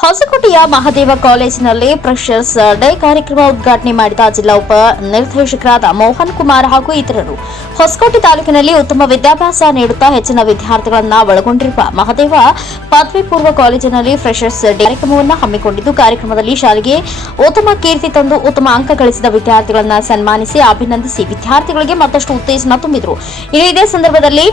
ಹೊಸಕೋಟೆಯ ಮಹಾದೇವ ಕಾಲೇಜಿನಲ್ಲಿ freshers day ಕಾರ್ಯಕ್ರಮ ಉದ್ಘಾಟನೆ ಮಾಡಿದ ಜಿಲ್ಲಾ ಉಪ ನಿರ್ದೇಶಕರಾದ ಮೋಹನ್ ಕುಮಾರ್ ಹಾಗೂ ಇತರರು. ಹೊಸಕೋಟೆ ತಾಲೂಕಿನಲ್ಲಿ ಉತ್ತಮ ವಿದ್ಯಾಭ್ಯಾಸ ನೀಡುತ್ತಾ ಹೆಚ್ಚಿನ ವಿದ್ಯಾರ್ಥಿಗಳನ್ನು ಒಳಗೊಂಡಿರುವ ಮಹಾದೇವ, ಪದವಿ ಪೂರ್ವ ಕಾಲೇಜಿನಲ್ಲಿ ಫ್ರೆಷರ್ಸ್ ಡೇ ಕಾರ್ಯಕ್ರಮವನ್ನು ಹಮ್ಮಿಕೊಂಡಿದ್ದು, ಕಾರ್ಯಕ್ರಮದಲ್ಲಿ ಶಾಲೆಗೆ ಉತ್ತಮ ಕೀರ್ತಿ ತಂದು, ಉತ್ತಮ ಅಂಕ ಗಳಿಸಿದ ವಿದ್ಯಾರ್ಥಿಗಳನ್ನು ಸನ್ಮಾನಿಸಿ ಅಭಿನಂದಿಸಿ ವಿದ್ಯಾರ್ಥಿಗಳಿಗೆ ಮತ್ತಷ್ಟು ಉತ್ತೇಜನ ತುಂಬಿದರು. ಇನ್ನು ಇದೇ ಸಂದರ್ಭದಲ್ಲಿ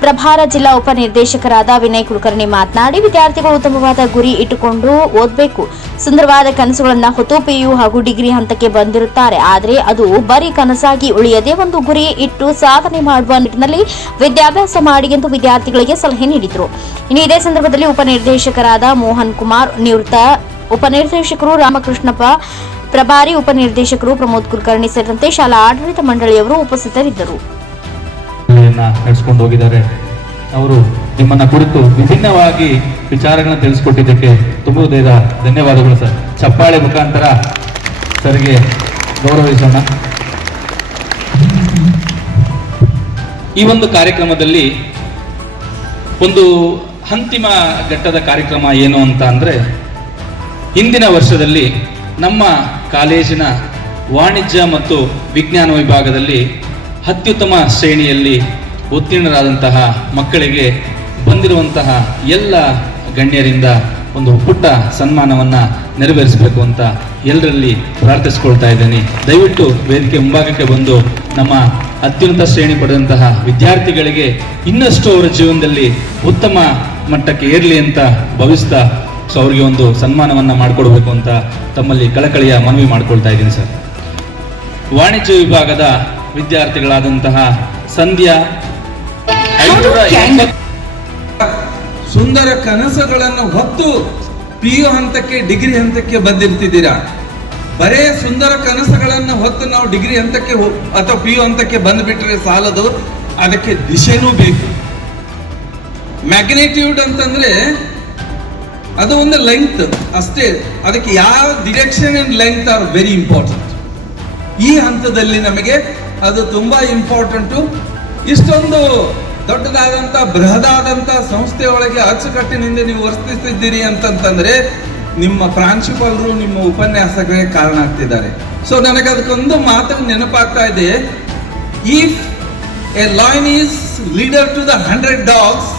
ಪ್ರಭಾರ ಜಿಲ್ಲಾ ಉಪನಿರ್ದೇಶಕರಾದ ವಿನಯ್ ಕುಲಕರ್ಣಿ ಮಾತನಾಡಿ, ವಿದ್ಯಾರ್ಥಿಗಳು ಉತ್ತಮವಾದ ಗುರಿ ಇಟ್ಟುಕೊಂಡು ಓದಬೇಕು. ಸುಂದರವಾದ ಕನಸುಗಳನ್ನ ಹೊತ್ತು ಪಿಯು ಹಾಗೂ ಡಿಗ್ರಿ ಹಂತಕ್ಕೆ ಬಂದಿರುತ್ತಾರೆ. ಆದರೆ ಅದು ಬರೀ ಕನಸಾಗಿ ಉಳಿಯದೆ ಒಂದು ಗುರಿ ಇಟ್ಟು ಸಾಧನೆ ಮಾಡುವ ನಿಟ್ಟಿನಲ್ಲಿ ವಿದ್ಯಾಭ್ಯಾಸ ಮಾಡಿ ಎಂದು ವಿದ್ಯಾರ್ಥಿಗಳಿಗೆ ಸಲಹೆ ನೀಡಿದರು. ಇನ್ನು ಇದೇ ಸಂದರ್ಭದಲ್ಲಿ ಉಪನಿರ್ದೇಶಕರಾದ ಮೋಹನ್ ಕುಮಾರ್ ನಿವೃತ್ತ ಉಪನಿರ್ದೇಶಕರು ರಾಮಕೃಷ್ಣಪ್ಪ, ಪ್ರಭಾರಿ ಉಪನಿರ್ದೇಶಕರು ಪ್ರಮೋದ್ ಕುಲಕರ್ಣಿ ಸೇರಿದಂತೆ ಶಾಲಾ ಆಡಳಿತ ಮಂಡಳಿಯವರು ಉಪಸ್ಥಿತರಿದ್ದರು. ಚರ್ಚೆಯನ್ನ ನಡೆಸ್ಕೊಂಡು ಹೋಗಿದ್ದಾರೆ. ಅವರು ನಿಮ್ಮನ್ನ ಕುರಿತು ವಿಭಿನ್ನವಾಗಿ ವಿಚಾರಗಳನ್ನ ತಿಳಿಸ್ಕೊಟ್ಟಿದ್ದಕ್ಕೆ ತುಂಬ ಹೃದಯದ ಧನ್ಯವಾದಗಳು ಸರ್. ಚಪ್ಪಾಳೆ ಮುಖಾಂತರ ಸರ್ಗೆ ಗೌರವಿಸೋಣ. ಈ ಒಂದು ಕಾರ್ಯಕ್ರಮದಲ್ಲಿ ಒಂದು ಅಂತಿಮ ಘಟ್ಟದ ಕಾರ್ಯಕ್ರಮ ಏನು ಅಂತ ಅಂದ್ರೆ ಹಿಂದಿನ ವರ್ಷದಲ್ಲಿ ನಮ್ಮ ಕಾಲೇಜಿನ ವಾಣಿಜ್ಯ ಮತ್ತು ವಿಜ್ಞಾನ ವಿಭಾಗದಲ್ಲಿ ಅತ್ಯುತ್ತಮ ಶ್ರೇಣಿಯಲ್ಲಿ ಉತ್ತೀರ್ಣರಾದಂತಹ ಮಕ್ಕಳಿಗೆ ಬಂದಿರುವಂತಹ ಎಲ್ಲ ಗಣ್ಯರಿಂದ ಒಂದು ಪುಟ್ಟ ಸನ್ಮಾನವನ್ನು ನೆರವೇರಿಸಬೇಕು ಅಂತ ಎಲ್ಲರಲ್ಲಿ ಪ್ರಾರ್ಥಿಸ್ಕೊಳ್ತಾ ಇದ್ದೇನೆ. ದಯವಿಟ್ಟು ವೇದಿಕೆ ಮುಂಭಾಗಕ್ಕೆ ಬಂದು ನಮ್ಮ ಅತ್ಯುನ್ನತ ಶ್ರೇಣಿ ಪಡೆದಂತಹ ವಿದ್ಯಾರ್ಥಿಗಳಿಗೆ ಇನ್ನಷ್ಟು ಅವರ ಜೀವನದಲ್ಲಿ ಉತ್ತಮ ಮಟ್ಟಕ್ಕೆ ಏರಲಿ ಅಂತ ಭಾವಿಸ್ತಾ ಸೊ ಅವರಿಗೆ ಒಂದು ಸನ್ಮಾನವನ್ನು ಮಾಡಿಕೊಡ್ಬೇಕು ಅಂತ ತಮ್ಮಲ್ಲಿ ಕಳಕಳಿಯ ಮನವಿ ಮಾಡ್ಕೊಳ್ತಾ ಇದ್ದೀನಿ ಸರ್. ವಾಣಿಜ್ಯ ವಿಭಾಗದ ವಿದ್ಯಾರ್ಥಿಗಳಾದಂತಹ ಸಂಧ್ಯಾ ಸುಂದರ ಕನಸುಗಳನ್ನು ಹೊತ್ತು ಪಿ ಯು ಹಂತಕ್ಕೆ ಡಿಗ್ರಿ ಹಂತಕ್ಕೆ ಬಂದಿರ್ತಿದ್ದೀರಾ? ಬರೇ ಸುಂದರ ಕನಸುಗಳನ್ನು ಹೊತ್ತು ನಾವು ಡಿಗ್ರಿ ಹಂತಕ್ಕೆ ಅಥವಾ ಪಿ ಯು ಹಂತಕ್ಕೆ ಬಂದ್ಬಿಟ್ರೆ ಸಾಲದು. ಅದಕ್ಕೆ ದಿಶೆನೂ ಬೇಕು. ಮ್ಯಾಗ್ನೆಟ್ಯೂಡ್ ಅಂತಂದ್ರೆ ಅದು ಒಂದು ಲೆಂತ್ ಅಷ್ಟೇ. ಅದಕ್ಕೆ ಯಾವ direction and length are very important ಈ ಹಂತದಲ್ಲಿ ನಮಗೆ ಅದು ತುಂಬಾ ಇಂಪಾರ್ಟೆಂಟು ಇಷ್ಟೊಂದು ದೊಡ್ಡದಾದಂಥ ಬೃಹದಾದಂಥ ಸಂಸ್ಥೆಯೊಳಗೆ ಅಚ್ಚುಕಟ್ಟಿನಿಂದ ನೀವು ವರ್ತಿಸ್ತಿದ್ದೀರಿ ಅಂತಂತಂದ್ರೆ ನಿಮ್ಮ ಪ್ರಾಂಶುಪಾಲರು ನಿಮ್ಮ ಉಪನ್ಯಾಸಕರಿಗೆ ಕಾರಣ ಆಗ್ತಿದ್ದಾರೆ. ಸೊ ನನಗೆ ಅದಕ್ಕೊಂದು ಮಾತು ನೆನಪಾಗ್ತಾ ಇದೆ. If a lion is leader to the hundred dogs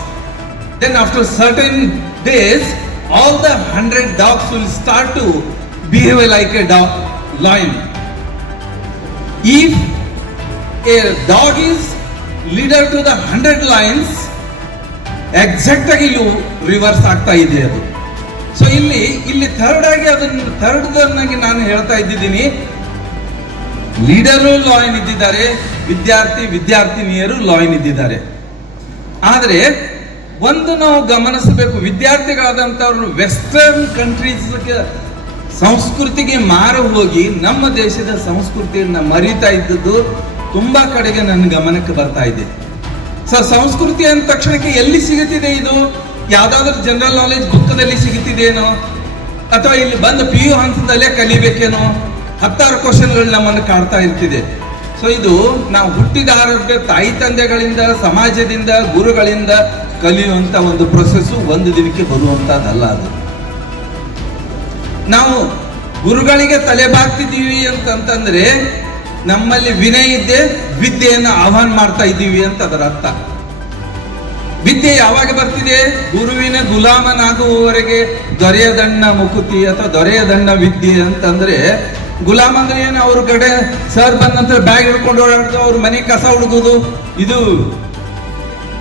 then after certain days, all the 100 dogs will start to behave like a dog lion. If a dog is leader to the 100 lions exact ಆಗಿ ಇಲ್ಲಿ reverse ಆಗ್ತಾ ಇದೆ ಅದು. So ಇಲ್ಲಿ ಇಲ್ಲಿ third ಆಗಿ ಅದನ್ನ ಥರ್ಡ್ದನ್ನಾಗಿ ನಾನು ಹೇಳ್ತಾ ಇದ್ದಿದ್ದೀನಿ. ಲೀಡರು ಲಾಯನ್ ಇದ್ದಿದ್ದಾರೆ, ವಿದ್ಯಾರ್ಥಿ ವಿದ್ಯಾರ್ಥಿನಿಯರು ಲಾಯನ್ ಇದ್ದಿದ್ದಾರೆ. ಆದರೆ, ಒಂದು ನಾವು ಗಮನಿಸಬೇಕು ವಿದ್ಯಾರ್ಥಿಗಳಾದಂಥವ್ರು ವೆಸ್ಟರ್ನ್ ಕಂಟ್ರೀಸ್ಗೆ ಸಂಸ್ಕೃತಿಗೆ ಮಾರು ಹೋಗಿ ನಮ್ಮ ದೇಶದ ಸಂಸ್ಕೃತಿಯನ್ನ ಮರಿತಾ ಇದ್ದದ್ದು ತುಂಬಾ ಕಡೆಗೆ ನನ್ನ ಗಮನಕ್ಕೆ ಬರ್ತಾ ಇದೆ. ಸೊ, ಸಂಸ್ಕೃತಿ ಅಂದ ತಕ್ಷಣಕ್ಕೆ ಎಲ್ಲಿ ಸಿಗುತ್ತಿದೆ ಇದು? ಯಾವ್ದಾದ್ರು ಜನರಲ್ ನಾಲೆಜ್ ಬುಕ್ಕದಲ್ಲಿ ಸಿಗುತ್ತಿದೇನೋ ಅಥವಾ ಇಲ್ಲಿ ಬಂದು ಪಿ ಯು ಹಂತದಲ್ಲೇ ಕಲಿಬೇಕೇನೋ? ಹತ್ತಾರು ಕ್ವಶನ್ಗಳು ನಮ್ಮನ್ನು ಕಾಡ್ತಾ ಇರ್ತಿದೆ. ಸೊ ಇದು ನಾವು ಹುಟ್ಟಿದ ಆರೋಗ್ಯ, ತಾಯಿ ತಂದೆಗಳಿಂದ, ಸಮಾಜದಿಂದ, ಗುರುಗಳಿಂದ ಕಲಿಯುವಂತ ಒಂದು ಪ್ರೊಸೆಸ್ಸು ಒಂದು ದಿನಕ್ಕೆ ಬರುವಂಥದ್ದಲ್ಲ ಅದು. ನಾವು ಗುರುಗಳಿಗೆ ತಲೆ ಬಾಕ್ತಿದ್ದೀವಿ ಅಂತಂತಂದ್ರೆ ನಮ್ಮಲ್ಲಿ ವಿನಯ ಇದ್ದೆ ವಿದ್ಯೆಯನ್ನು ಆಹ್ವಾನ ಮಾಡ್ತಾ ಇದ್ದೀವಿ ಅಂತ ಅದರ ಅರ್ಥ. ವಿದ್ಯೆ ಯಾವಾಗ ಬರ್ತಿದೆ? ಗುರುವಿನ ಗುಲಾಮನಾಗುವವರೆಗೆ ದೊರೆಯದಣ್ಣ ಮುಕುತಿ ಅಥವಾ ದೊರೆಯದಣ್ಣ ವಿದ್ಯೆ ಅಂತಂದ್ರೆ ಗುಲಾಮ ಅಂದ್ರೆ ಏನು? ಅವ್ರ ಕಡೆ ಸರ್ ಬಂದ ಬ್ಯಾಗ್ ಹಿಡ್ಕೊಂಡು ಓಡಾಡ್ತು ಅವ್ರ ಮನೆ ಕಸ ಹುಡುಗುದು ಇದು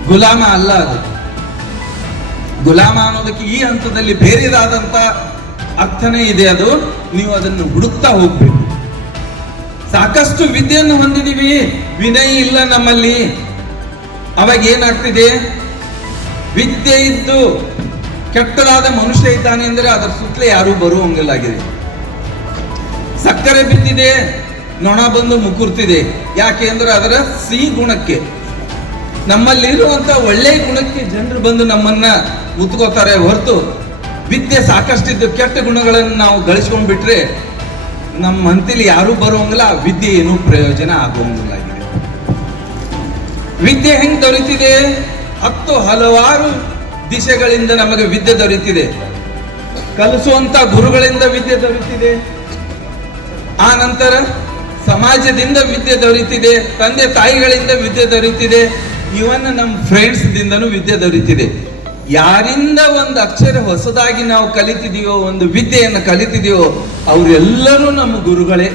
ಗುಲಾಮ ಅಲ್ಲ ಅದು. ಗುಲಾಮ ಅನ್ನೋದಕ್ಕೆ ಈ ಹಂತದಲ್ಲಿ ಬೇರೆದಾದಂತ ಅರ್ಥನೇ ಇದೆ ಅದು. ನೀವು ಅದನ್ನು ಹುಡುಕ್ತಾ ಹೋಗ್ಬೇಕು. ಸಾಕಷ್ಟು ವಿದ್ಯೆಯನ್ನು ಹೊಂದಿದೀವಿ ವಿನಯ ಇಲ್ಲ ನಮ್ಮಲ್ಲಿ. ಅವಾಗ ಏನಾಗ್ತಿದೆ? ವಿದ್ಯೆ ಇದ್ದು ಕೆಟ್ಟದಾದ ಮನುಷ್ಯ ಇದ್ದಾನೆ ಅಂದ್ರೆ ಅದರ ಸುತ್ತಲೇ ಯಾರೂ ಬರುವಂಗಿಲ್ಲಾಗಿದೆ. ಸಕ್ಕರೆ ಬಿದ್ದಿದೆ, ನೊಣ ಬಂದು ಮುಕುರ್ತಿದೆ. ಯಾಕೆ ಅಂದ್ರೆ ಅದರ ಸಿಹಿ ಗುಣಕ್ಕೆ. ನಮ್ಮಲ್ಲಿರುವಂತ ಒಳ್ಳೆಯ ಗುಣಕ್ಕೆ ಜನರು ಬಂದು ನಮ್ಮನ್ನ ಮುತ್ಕೋತಾರೆ ಹೊರತು ವಿದ್ಯೆ ಸಾಕಷ್ಟಿದ್ದು ಕೆಟ್ಟ ಗುಣಗಳನ್ನು ನಾವು ಗಳಿಸ್ಕೊಂಡ್ಬಿಟ್ರೆ ನಮ್ಮ ಮಂತಿಲಿ ಯಾರೂ ಬರುವಂಗಿಲ್ಲ ಆ ವಿದ್ಯೆ ಏನೂ ಪ್ರಯೋಜನ ಆಗಿದೆ ವಿದ್ಯೆ ಹೆಂಗೆ ದೊರೀತಿದೆ? ಹತ್ತು ಹಲವಾರು ದಿಶೆಗಳಿಂದ ನಮಗೆ ವಿದ್ಯೆ ದೊರೀತಿದೆ. ಕಲಿಸುವಂತ ಗುರುಗಳಿಂದ ವಿದ್ಯೆ ದೊರೆತಿದೆ. ಆ ನಂತರ ಸಮಾಜದಿಂದ ವಿದ್ಯೆ ದೊರೆತಿದೆ, ತಂದೆ ತಾಯಿಗಳಿಂದ ವಿದ್ಯೆ ದೊರೆತಿದೆ ಇವನ್ ನಮ್ಮ ಫ್ರೆಂಡ್ಸ್ ದಿಂದನೂ ವಿದ್ಯೆ ದೊರೆತಿದೆ. ಯಾರಿಂದ ಒಂದು ಅಕ್ಷರ ಹೊಸದಾಗಿ ನಾವು ಕಲಿತಿದೀವೋ ಒಂದು ವಿದ್ಯೆಯನ್ನು ಕಲಿತಿದೀವೋ ಅವರೆಲ್ಲರೂ ನಮ್ಮ ಗುರುಗಳೇ.